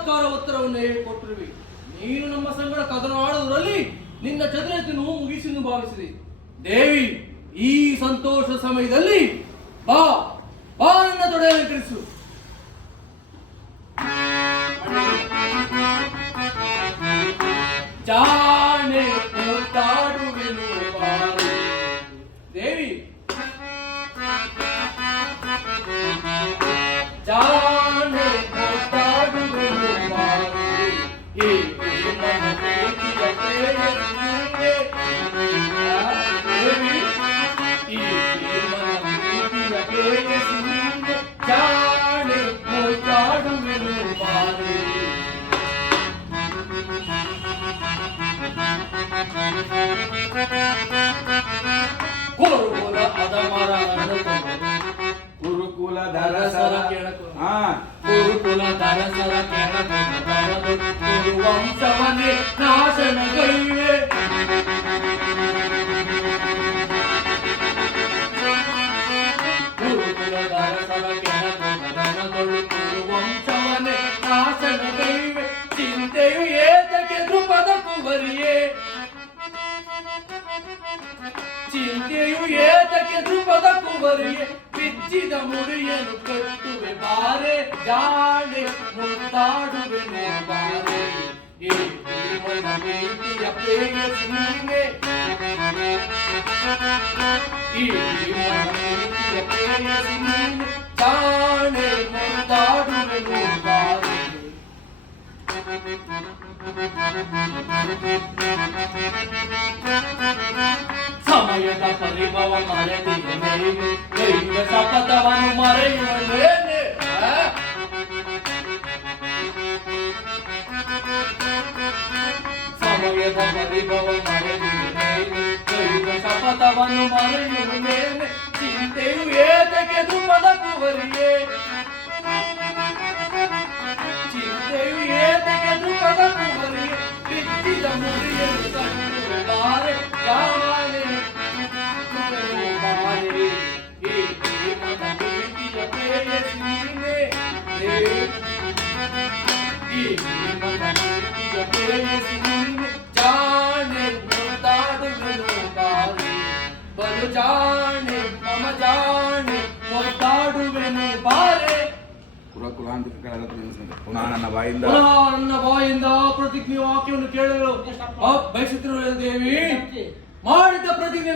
ಚಮತ್ಕಾರ ಉತ್ತರವನ್ನೇ ಕೊಟ್ಟಿರುವೆ. ನೀನು ನಮ್ಮ ಸಂಗಡ ಕದನ ಆಡುವುದರಲ್ಲಿ ನಿನ್ನ ಚತುರತೆಯನ್ನು ಮುಗಿಸೆಂದು ಭಾವಿಸಿದೆ. ದೇವಿ, ಈ ಸಂತೋಷ ಸಮಯದಲ್ಲಿ ಬಾ ಬಾ ನನ್ನ ತೊಡೆಯನ್ನು ಕಳಿಸು. ಜಾಣೆ ಮುತ್ತಾಡುವೆನು ಬಾರೆ. ದೇವಿ, ಜಾಣೆ ಮುತ್ತಾಡುವೆನು ಬಾರೆ. ಈ ಪ್ರೇಮದ ಪ್ರೀತಿಯ ಪ್ರೇಯಸಿಯೇ. ದೇವಿ, ಈ ಪ್ರೇಮದ ಪ್ರೀತಿಯ ಪ್ರೇಯಸಿಯೇ. ಜಾಣೆ ಮುತ್ತಾಡುವೆನು ಬಾರೆ. ಗುರುಕುಲ ಅದಮರ ಗುರುಕುಲ ಧರಸರ ಗುರುಕುಲ ಧರಸರ ಗುರುವಂಶವನ್ನೇ ನಾಶನಗೈವೆ. ಗುರುಕುಲ ಧರಸರ ಗುರುವಂಶವನ್ನೇ ನಾಶನಗೈವೆ. ಚಿಂತೆಯು ಏತಕ್ಕೆ ಧ್ರುಪದ ಕುವರಿಯೇ. ಚಿಂತೆಯು ಏತಕ್ಕೆ ಧ್ರುಪದ ಕುವರಿಯೇ. ಬಿಚ್ಚಿದ ಮುಡಿಯನ್ನು ಕಟ್ಟುವೆ ಬಾರೆ. ಜಾಣೆ ಮುತ್ತಾಡುವೆನು ಬಾರೆ. ಈ ಪ್ರೇಮದ ಪ್ರೀತಿಯ ಪ್ರೇಯಸಿ ನೀನೆ. ಈ ಪ್ರೇಮದ ಪ್ರೀತಿಯ ಪ್ರೇಯಸಿ ನೀನೆ. ಜಾಣೆ ಮುತ್ತಾಡುವೆನು ಬಾರೆ. ಸಮಯದ ಪರಿಭವ ಮರೆತಿದ್ದೇನೆ. ದೈವ ಶಪಥವನ್ನು ಮರೆಯುವುದೇನೆ. ಸಮಯದ ಪರಿಭವ ಮರೆತಿದ್ದೇನೆ. ದೈವ ಶಪಥವನ್ನು ಮರೆಯುವುದೇನೆ. ಚಿಂತೆಯು ಏತಕ್ಕೆ ಧ್ರುಪದ ಕುವರಿಯೇ. ಚಿಂತೆಯು ಏತಕ್ಕೆ ಧ್ರುಪದ ಕುವರಿಯೇ. ಬಿಚ್ಚಿದ ಮುಡಿಯನ್ನು ಕಟ್ಟುವೆ ಬಾರೆ. ಜಾಣೆ ಮುತ್ತಾಡುವೆನು ಬಾರೆ. ಈ ಪ್ರೇಮದ ಪ್ರೀತಿಯ ಪ್ರೇಯಸಿ ನೀನೆ. ಈ ಪ್ರೇಮದ ಪ್ರೀತಿಯ ಪ್ರೇಯಸಿ ನೀನೆ. ಜಾಣೆ ಮುತ್ತಾಡುವೆನು ಬಾರೆ. ಬಲು ಜಾಣೆ ಮಮ ಜಾಣೆ ಮುತ್ತಾಡುವೆನು ಬಾರೆ. ಪುನಃ ನನ್ನ ಬಾಯಿಂದ ಪ್ರತಿಜ್ಞೆ ವಾಕ್ಯವನ್ನು ಕೇಳಲು ಬಯಸುತ್ತಿರುವ ದೇವಿ ಮಾಡಿದ ಪ್ರತಿಜ್ಞೆ